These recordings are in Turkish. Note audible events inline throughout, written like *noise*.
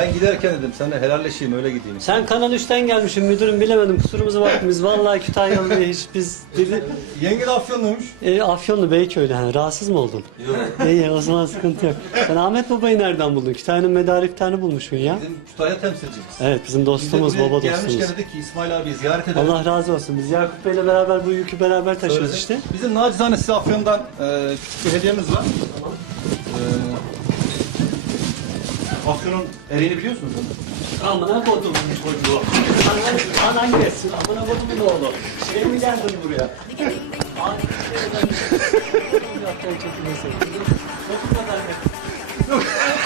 Ben giderken dedim sana helalleşeyim öyle gideyim. Sen Kanal 3'ten gelmişsin müdürüm bilemedim kusurumuza bakma biz vallahi Kütahyalı hiç biz dili, *laughs* Yenge de Afyonluymuş. e, Afyonlu Beyköy'de hani rahatsız mı oldun? Yok. *laughs* İyi o zaman sıkıntı yok. Sen Ahmet Baba'yı nereden buldun? Kütahya'nın medarı iftiharını bulmuşsun ya. Bizim Kütahya temsilcimiz. Evet bizim dostumuz Bize- bize baba Gelmişken dostumuz. dedik ki İsmail abi ziyaret edelim. Allah razı olsun. Biz Yakup Bey'le beraber bu yükü beraber taşıyoruz Söyledik. işte. Bizim nacizane size Afyon'dan e, küçük bir hediyemiz var. E, Afyon'un ereğini biliyorsunuz değil mi? Amına kodumun çocuğu. Anan, anan gelsin. Amına kodumun oğlu. Şey mi geldin buraya?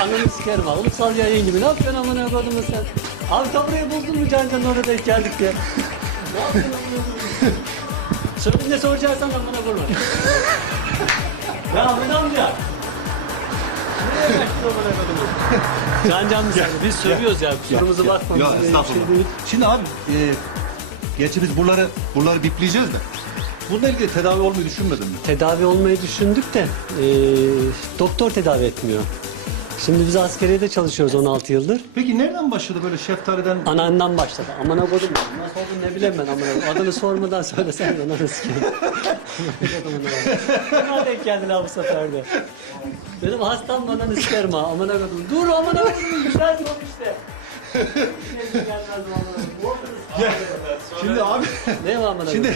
Ananı sikerim ha. Ulusal yayın gibi. Ne yapıyorsun amına kodumun sen? Abi tam burayı buldun mu Can Can'ın orada denk geldik diye. Ne yapıyorsun amına kodumun? Ne soracaksan amına kodumun. Ya Ahmet amca. Can Can mı sen? Biz sövüyoruz ya. Kusurumuza bakma. Ya Biz öyle bir estağfurullah. Şimdi abi e, gerçi biz buraları buraları bipleyeceğiz de. Bununla ilgili tedavi olmayı düşünmedin mi? tedavi olmayı düşündük de e, doktor tedavi etmiyor. Şimdi biz askeriyede çalışıyoruz 16 yıldır. Peki nereden başladı böyle şeftaliden? Anneannem başladı. Amına kodum. Nasıl oldu ne bileyim ben amına kodum. Adını sormadan söylesen de ananı sikeyim. Bana denk geldiler bu sefer de. Dedim hastam ananı sikerim ha. Amına kodum. Dur amına kodum. Güzel yok işte. Şimdi abi Ne var amına şimdi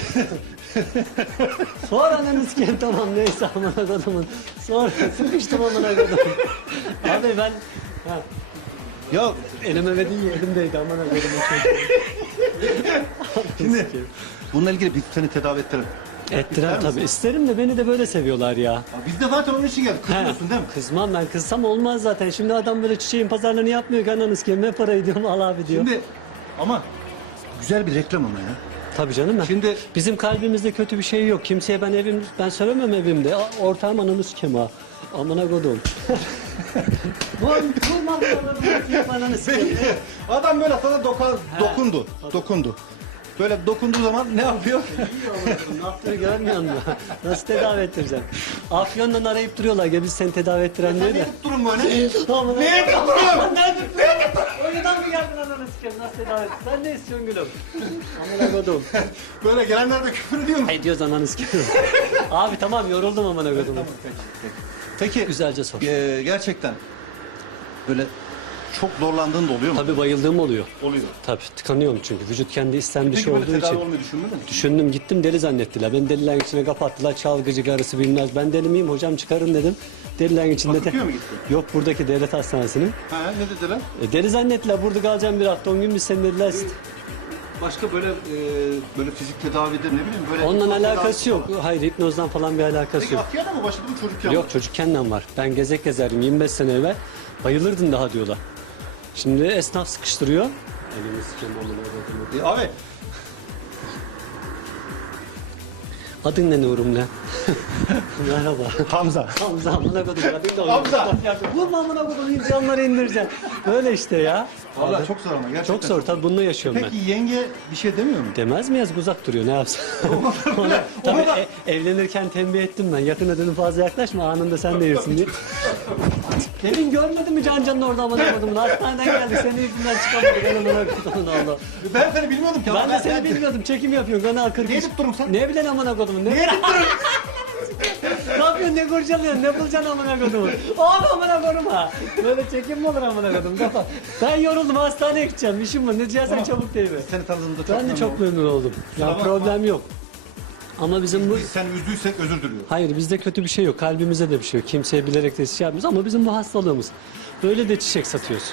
Sonra ananı sikeyim tamam neyse amına kodumun. Sonra sıkıştım amına kodum. Abi ben... Ha, ya elime ve değil elimdeydi amına kodumun çocuğu. şimdi bununla ilgili biz seni tedavi ettirelim. Ettiren tabii. İsterim de beni de böyle seviyorlar ya. Ya Biz de zaten onun için geldik. Kızmıyorsun He, değil mi? Kızmam ben kızsam olmaz zaten. Şimdi adam böyle çiçeğin pazarlığını yapmıyor ki ananı sikeyim ne parayı diyorum al abi diyor. Şimdi ama güzel bir reklam ama ya. Tabii canım. Şimdi Bizim kalbimizde kötü bir şey yok. Kimseye ben evim ben söylemem evimde. A- Ortağım ananı sikeyim ha. Amına kodum. Bu bu ananı sikeyim. adam böyle sana dokan, dokundu. Dokundu. Böyle dokunduğu zaman ne yapıyor? *laughs* ne yaptığını görmüyor musun? Nasıl tedavi ettireceksin? Afyon'dan arayıp duruyorlar. Gel biz seni tedavi ettiren diye de. Durum böyle. Tamam. Neye kapıyorum? Nerede? Nerede? Oyundan mı geldin ananı sikeyim? Nasıl tedavi ettin? Sen ne istiyorsun gülüm? Amına kodum. *laughs* Böyle gelenler de küfür ediyor mu? Hey diyoruz ananı sikeyim. *laughs* Abi tamam yoruldum amına kodum. Peki Güzelce sor. e, gerçekten böyle çok zorlandığın da oluyor mu? Tabii bayıldığım oluyor. Oluyor. Tabii tıkanıyorum çünkü. Vücut kendi isten bir Peki şey böyle olduğu tedavi için. olmayı düşünmedin mi? Düşündüm gittim deli zannettiler. Beni delilerin içine kapattılar. Çalgıcı karısı bilmez. Ben deli miyim hocam çıkarın dedim. Delilerin içinde de... Bakırköy'e mi gittin? Yok buradaki devlet hastanesinin. Ha ne dediler? E, deli zannettiler. Burada kalacağım bir hafta 10 gün biz seni dediler. Başka böyle e, böyle fizik tedavidir ne bileyim böyle. Hipnoz alakası yok. Hayır hipnozdan falan bir alakası Peki yok. Akya'da mı başladı mı çocukken? Yok çocukkenden var. Ben gezek gezerdim 25 sene evvel. Bayılırdın daha diyorlar. Şimdi esnaf sıkıştırıyor. Elini sikeyim amına koyayım. E, abi Adın ne Nurum ne? *laughs* Merhaba. Hamza. Hamza amına kodum. Adın da Hamza. Vurma amına kodum insanları indireceğim. Böyle işte ya. Valla çok zor ama gerçekten. Çok zor tabii bununla yaşıyorum ben. Peki yenge bir şey demiyor mu? Demez mi yazık uzak duruyor ne yapsın? *laughs* Ona, tabii e- evlenirken tembih ettim ben. Yakına dedim fazla yaklaşma anında sen de yersin diye. *laughs* Demin görmedin mi Can Can'ın orada amına kodumun? Hastaneden geldik senin yüzünden çıkamadık. Amına kodumun Allah. Ben seni bilmiyordum ki. Ben de seni bilmiyordum. Çekim yapıyorsun. Kanal 43. Ne edip durun sen? Ne bilen amına kodumun? Ne edip ne yapıyorsun? Ne kurcalıyorsun? Ne bulacaksın amına kodumun? Abi amına kodum ha. Böyle çekim mi olur amına kodum? Kapat. Ben yoruldum. Hastaneye gideceğim. İşim var. Ne diyeceksen çabuk mi? Seni tanıdığımda çok Ben de memnun çok oldum. memnun oldum. Ya bakma. problem yok. Ama bizim bu Biz seni üzdüysek özür diliyorum. Hayır bizde kötü bir şey yok. Kalbimize de bir şey yok. Kimseye bilerek de şey yapmıyoruz ama bizim bu hastalığımız. Böyle de çiçek satıyoruz.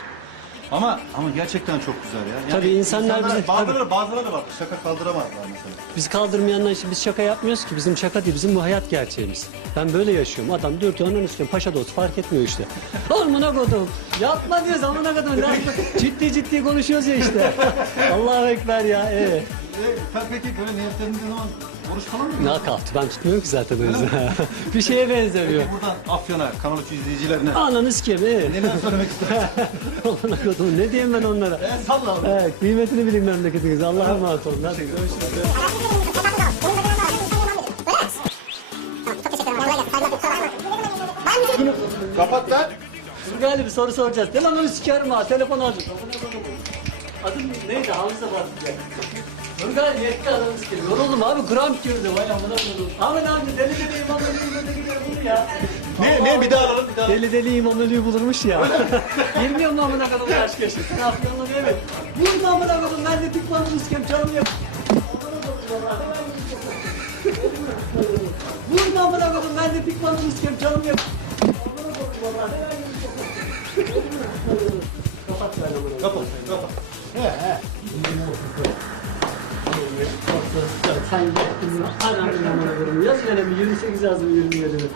Ama ama gerçekten çok güzel ya. Yani Tabii insanlar bize- bazıları bazıları da var. Şaka kaldıramazlar mesela. Biz kaldırmayanlar için biz şaka yapmıyoruz ki. Bizim şaka değil, bizim bu hayat gerçeğimiz. Ben böyle yaşıyorum. Adam diyor ki istiyorum, paşa dost fark etmiyor işte. *laughs* Amına kodum. Yapma diyoruz amına kodum. *laughs* Ciddi ciddi konuşuyoruz ya işte. Allahu Ekber ya. Ee. E, sen peki böyle niyetlendiğin zaman oruç falan mı? Ne kalktı? Ben tutmuyorum ki zaten o yüzden. *laughs* bir şeye benzemiyor. Buradan Afyon'a, Kanal 3 izleyicilerine Ananı sikeyim. Ee. neler söylemek istersin? *laughs* Amına kodum. Ne diyeyim ben onlara? e, salla abi. Evet, kıymetini bilin memleketiniz. Allah'a emanet olun. Hadi. Kapat lan. Turgay'la bir soru soracağız. Telefonu sikerim ha. Telefon koydum. Adın neydi? Hafıza var Turgay yetti adamı sikerim. Yoruldum abi. Gram girdi. Vay amına koydum. Ahmet abi deli deli imam ölüyü böyle bunu ya. Ne ne bir daha alalım bir daha. Deli deli imam ölüyü bulurmuş ya. Bilmiyor mu amına koydum aşk yaşasın. Ne yapıyorsun lan evet. Vurma amına koydum. Ben de tıklandım sikerim. Canım yap. Vurma amına koydum. Ben de tıklandım sikerim. Canım yap. Vallahi. Kapat ben amına koydum. Sen gittin mi? Anamın amına koyayım. Yaz bir 28 yazdım 27 mi?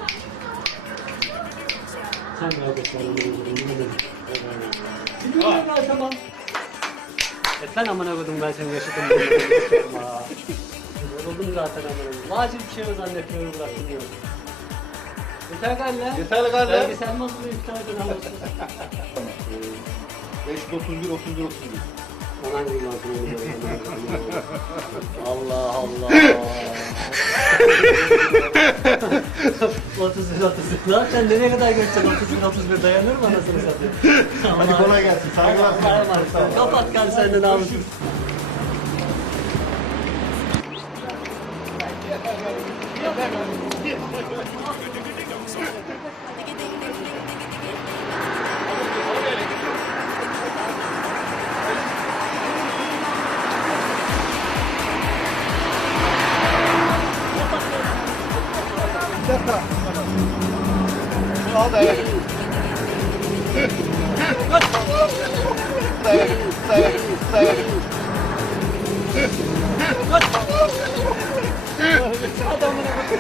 Sen kaybettin amına koyayım. Dinliyorum ya tamam. E sen amına koydum ben seni yaşadım. Yoruldum zaten amına koyayım. Vacil bir şey o zannetmiyorum bıraktım diyorum. Yeter galiba. Yeter galiba. Belgesel nasıl bir iptal edin anlasın. 5 31 31 31. Anan gibi bakın Allah Allah. 31 31. Zaten nereye kadar götüreceksin 31 31 dayanır mı anasını satayım? Hadi kolay gelsin. Saygılar. Allah'a emanet. Kapat kan sen de namusun. *laughs* Al *laughs* Adamına bakın.